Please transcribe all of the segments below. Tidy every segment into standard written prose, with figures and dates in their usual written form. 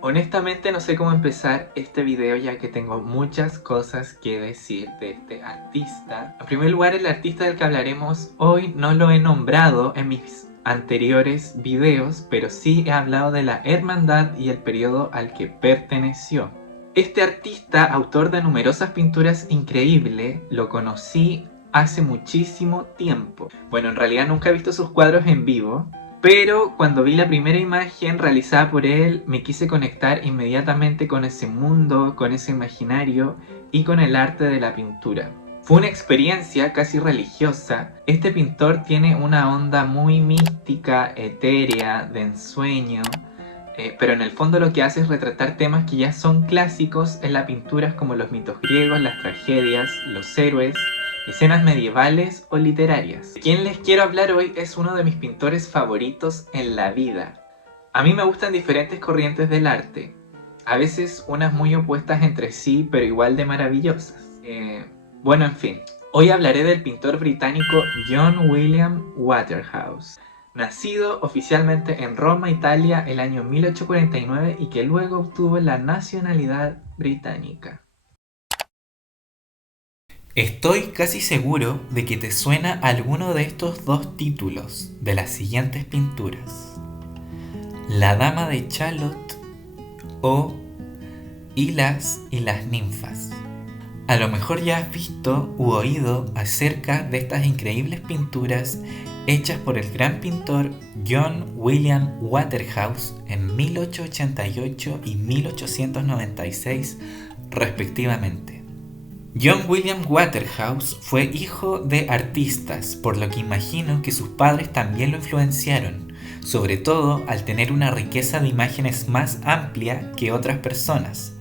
Honestamente no sé cómo empezar este video ya que tengo muchas cosas que decir de este artista. En primer lugar, el artista del que hablaremos hoy no lo he nombrado en mis anteriores videos, pero sí he hablado de la hermandad y el periodo al que perteneció. Este artista, autor de numerosas pinturas increíbles, lo conocí hace muchísimo tiempo. Bueno, en realidad nunca he visto sus cuadros en vivo, pero cuando vi la primera imagen realizada por él, me quise conectar inmediatamente con ese mundo, con ese imaginario y con el arte de la pintura. Fue una experiencia casi religiosa. Este pintor tiene una onda muy mística, etérea, de ensueño, pero en el fondo lo que hace es retratar temas que ya son clásicos en la pintura, como los mitos griegos, las tragedias, los héroes, escenas medievales o literarias. Quien les quiero hablar hoy es uno de mis pintores favoritos en la vida. A mí me gustan diferentes corrientes del arte, a veces unas muy opuestas entre sí, pero igual de maravillosas. Bueno, en fin, hoy hablaré del pintor británico John William Waterhouse, nacido oficialmente en Roma, Italia, el año 1849 y que luego obtuvo la nacionalidad británica. Estoy casi seguro de que te suena alguno de estos dos títulos de las siguientes pinturas: La Dama de Shalott o Hylas y las ninfas. A lo mejor ya has visto u oído acerca de estas increíbles pinturas hechas por el gran pintor John William Waterhouse en 1888 y 1896 respectivamente. John William Waterhouse fue hijo de artistas, por lo que imagino que sus padres también lo influenciaron, sobre todo al tener una riqueza de imágenes más amplia que otras personas.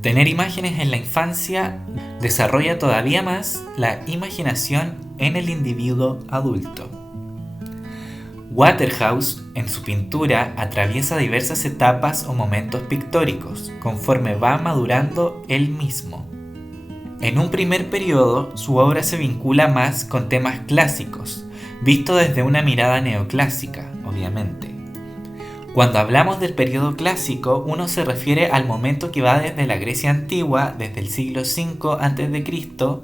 Tener imágenes en la infancia desarrolla todavía más la imaginación en el individuo adulto. Waterhouse, en su pintura, atraviesa diversas etapas o momentos pictóricos, conforme va madurando él mismo. En un primer periodo, su obra se vincula más con temas clásicos, visto desde una mirada neoclásica, obviamente. Cuando hablamos del periodo clásico, uno se refiere al momento que va desde la Grecia antigua, desde el siglo V a.C.,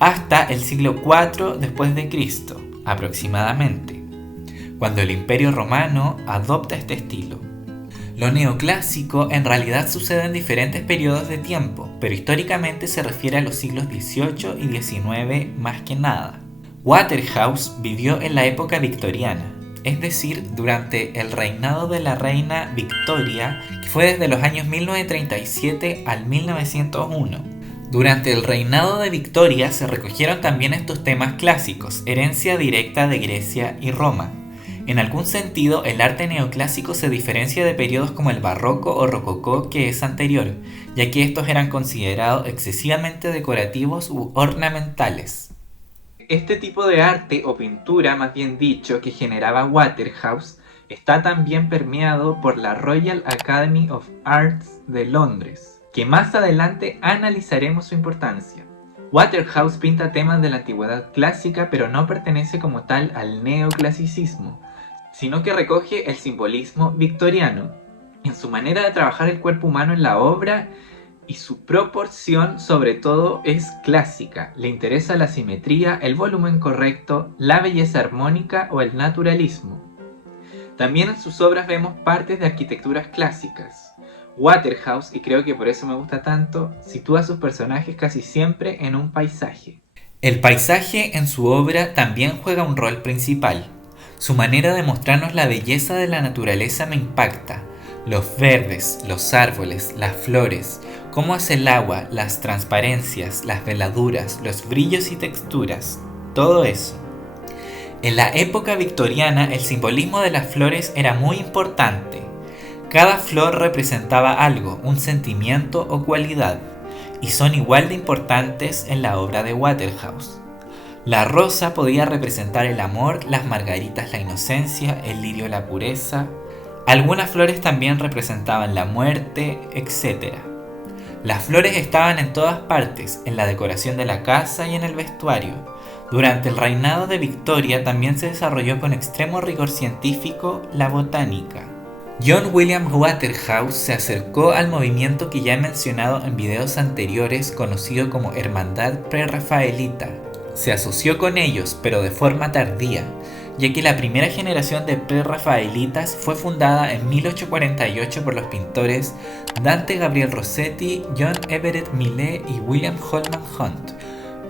hasta el siglo IV después de Cristo, aproximadamente, cuando el Imperio Romano adopta este estilo. Lo neoclásico en realidad sucede en diferentes periodos de tiempo, pero históricamente se refiere a los siglos XVIII y XIX más que nada. Waterhouse vivió en la época victoriana, es decir, durante el reinado de la reina Victoria, que fue desde los años 1937 al 1901. Durante el reinado de Victoria se recogieron también estos temas clásicos, herencia directa de Grecia y Roma. En algún sentido, el arte neoclásico se diferencia de periodos como el barroco o rococó, que es anterior, ya que estos eran considerados excesivamente decorativos u ornamentales. Este tipo de arte o pintura, más bien dicho, que generaba Waterhouse, está también permeado por la Royal Academy of Arts de Londres, que más adelante analizaremos su importancia. Waterhouse pinta temas de la antigüedad clásica, pero no pertenece como tal al neoclasicismo, sino que recoge el simbolismo victoriano en su manera de trabajar el cuerpo humano en la obra, y su proporción sobre todo es clásica. Le interesa la simetría, el volumen correcto, la belleza armónica o el naturalismo. También en sus obras vemos partes de arquitecturas clásicas. Waterhouse, y creo que por eso me gusta tanto, sitúa a sus personajes casi siempre en un paisaje. El paisaje en su obra también juega un rol principal. Su manera de mostrarnos la belleza de la naturaleza me impacta. Los verdes, los árboles, las flores, cómo hace el agua, las transparencias, las veladuras, los brillos y texturas, todo eso. En la época victoriana el simbolismo de las flores era muy importante. Cada flor representaba algo, un sentimiento o cualidad, y son igual de importantes en la obra de Waterhouse. La rosa podía representar el amor, las margaritas la inocencia, el lirio la pureza. Algunas flores también representaban la muerte, etc. Las flores estaban en todas partes, en la decoración de la casa y en el vestuario. Durante el reinado de Victoria también se desarrolló con extremo rigor científico la botánica. John William Waterhouse se acercó al movimiento que ya he mencionado en videos anteriores, conocido como Hermandad Prerrafaelita. Se asoció con ellos, pero de forma tardía, ya que la primera generación de prerrafaelitas fue fundada en 1848 por los pintores Dante Gabriel Rossetti, John Everett Millais y William Holman Hunt,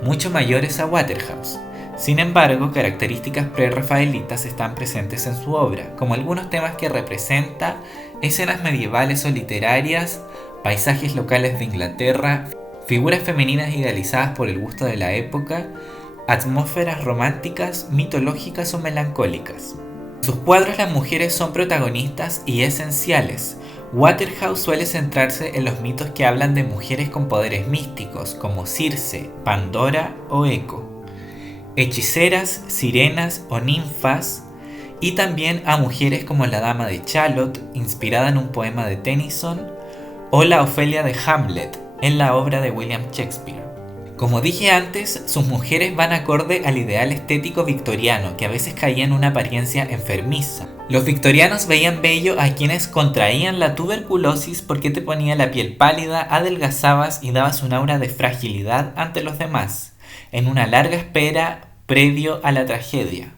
mucho mayores a Waterhouse. Sin embargo, características prerrafaelitas están presentes en su obra, como algunos temas que representa, escenas medievales o literarias, paisajes locales de Inglaterra, figuras femeninas idealizadas por el gusto de la época, atmósferas románticas, mitológicas o melancólicas. En sus cuadros las mujeres son protagonistas y esenciales. Waterhouse suele centrarse en los mitos que hablan de mujeres con poderes místicos, como Circe, Pandora o Eco, hechiceras, sirenas o ninfas, y también a mujeres como la Dama de Shalott, inspirada en un poema de Tennyson, o la Ofelia de Hamlet, en la obra de William Shakespeare. Como dije antes, sus mujeres van acorde al ideal estético victoriano, que a veces caía en una apariencia enfermiza. Los victorianos veían bello a quienes contraían la tuberculosis porque te ponía la piel pálida, adelgazabas y dabas un aura de fragilidad ante los demás, en una larga espera previo a la tragedia.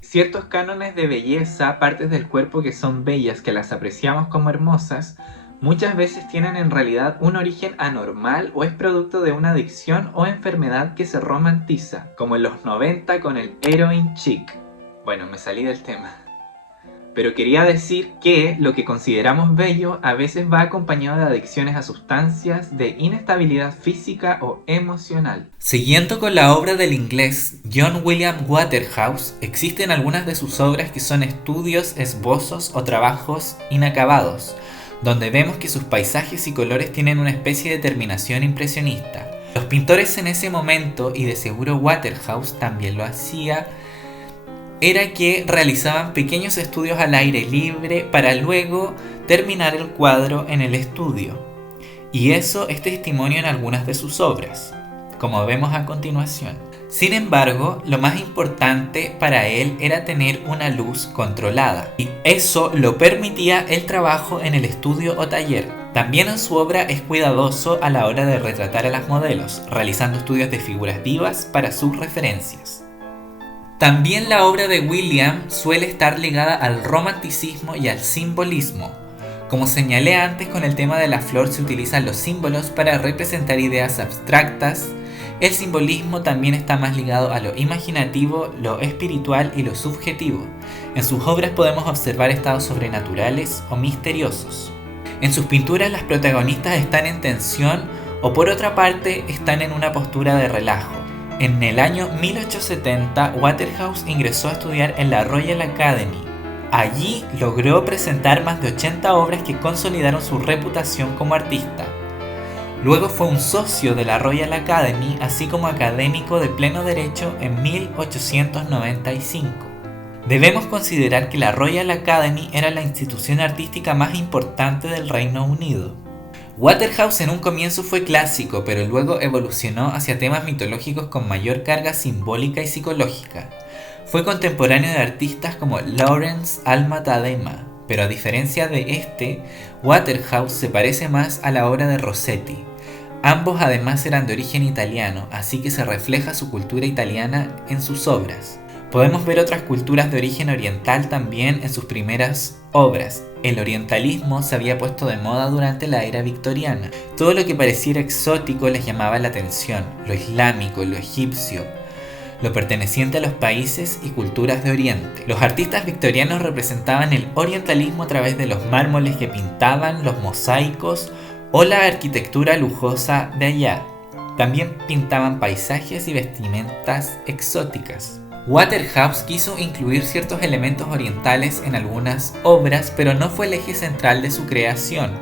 Ciertos cánones de belleza, partes del cuerpo que son bellas, que las apreciamos como hermosas, muchas veces tienen en realidad un origen anormal o es producto de una adicción o enfermedad que se romantiza, como en los 90 con el heroin chic. Bueno, me salí del tema. Pero quería decir que lo que consideramos bello a veces va acompañado de adicciones a sustancias, de inestabilidad física o emocional. Siguiendo con la obra del inglés John William Waterhouse, existen algunas de sus obras que son estudios, esbozos o trabajos inacabados, donde vemos que sus paisajes y colores tienen una especie de terminación impresionista. Los pintores en ese momento, y de seguro Waterhouse también lo hacía, era que realizaban pequeños estudios al aire libre para luego terminar el cuadro en el estudio. Y eso es testimonio en algunas de sus obras, como vemos a continuación. Sin embargo, lo más importante para él era tener una luz controlada, y eso lo permitía el trabajo en el estudio o taller. También en su obra es cuidadoso a la hora de retratar a las modelos, realizando estudios de figuras vivas para sus referencias. También la obra de William suele estar ligada al romanticismo y al simbolismo. Como señalé antes, con el tema de la flor se utilizan los símbolos para representar ideas abstractas. El simbolismo también está más ligado a lo imaginativo, lo espiritual y lo subjetivo. En sus obras podemos observar estados sobrenaturales o misteriosos. En sus pinturas las protagonistas están en tensión o por otra parte están en una postura de relajo. En el año 1870, Waterhouse ingresó a estudiar en la Royal Academy. Allí logró presentar más de 80 obras que consolidaron su reputación como artista. Luego fue un socio de la Royal Academy, así como académico de pleno derecho en 1895. Debemos considerar que la Royal Academy era la institución artística más importante del Reino Unido. Waterhouse en un comienzo fue clásico, pero luego evolucionó hacia temas mitológicos con mayor carga simbólica y psicológica. Fue contemporáneo de artistas como Lawrence Alma Tadema, pero a diferencia de este, Waterhouse se parece más a la obra de Rossetti. Ambos además eran de origen italiano, así que se refleja su cultura italiana en sus obras. Podemos ver otras culturas de origen oriental también en sus primeras obras. El orientalismo se había puesto de moda durante la era victoriana. Todo lo que pareciera exótico les llamaba la atención, lo islámico, lo egipcio, lo perteneciente a los países y culturas de Oriente. Los artistas victorianos representaban el orientalismo a través de los mármoles que pintaban, los mosaicos o la arquitectura lujosa de allá. También pintaban paisajes y vestimentas exóticas. Waterhouse quiso incluir ciertos elementos orientales en algunas obras, pero no fue el eje central de su creación.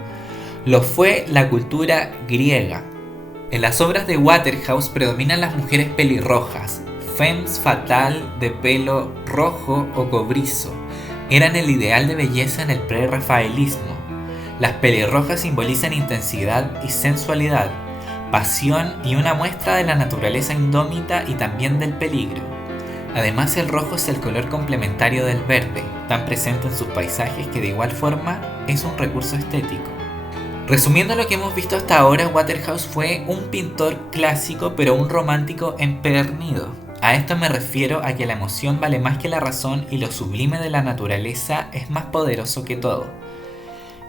Lo fue la cultura griega. En las obras de Waterhouse predominan las mujeres pelirrojas, femmes fatales de pelo rojo o cobrizo. Eran el ideal de belleza en el prerrafaelismo. Las pelirrojas simbolizan intensidad y sensualidad, pasión y una muestra de la naturaleza indómita y también del peligro. Además, el rojo es el color complementario del verde, tan presente en sus paisajes que de igual forma es un recurso estético. Resumiendo lo que hemos visto hasta ahora, Waterhouse fue un pintor clásico pero un romántico empedernido. A esto me refiero a que la emoción vale más que la razón y lo sublime de la naturaleza es más poderoso que todo.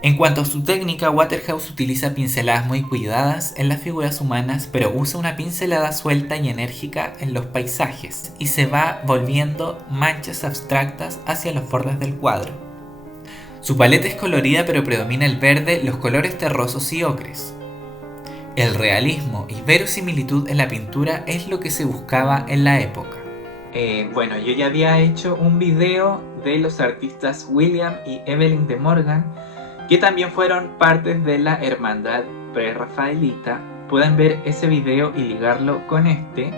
En cuanto a su técnica, Waterhouse utiliza pinceladas muy cuidadas en las figuras humanas, pero usa una pincelada suelta y enérgica en los paisajes y se va volviendo manchas abstractas hacia los bordes del cuadro. Su paleta es colorida pero predomina el verde, los colores terrosos y ocres. El realismo y verosimilitud en la pintura es lo que se buscaba en la época. Bueno, yo ya había hecho un video de los artistas William y Evelyn de Morgan, que también fueron partes de la hermandad prerrafaelita. Pueden ver ese video y ligarlo con este,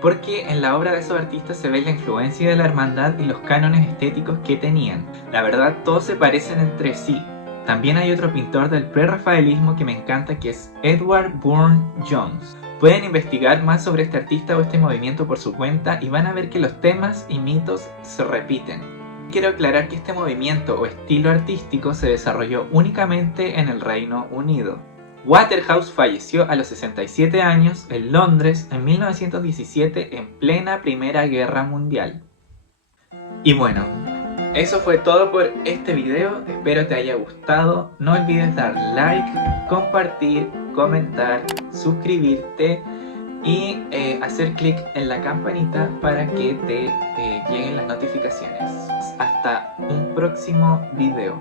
porque en la obra de esos artistas se ve la influencia de la hermandad y los cánones estéticos que tenían. La verdad, todos se parecen entre sí. También hay otro pintor del prerrafaelismo que me encanta, que es Edward Burne-Jones. Pueden investigar más sobre este artista o este movimiento por su cuenta y van a ver que los temas y mitos se repiten. Quiero aclarar que este movimiento o estilo artístico se desarrolló únicamente en el Reino Unido. Waterhouse falleció a los 67 años en Londres en 1917 en plena Primera Guerra Mundial. Y bueno, eso fue todo por este video, espero te haya gustado. No olvides dar like, compartir, comentar, suscribirte y hacer clic en la campanita para que te lleguen las notificaciones. Hasta un próximo video.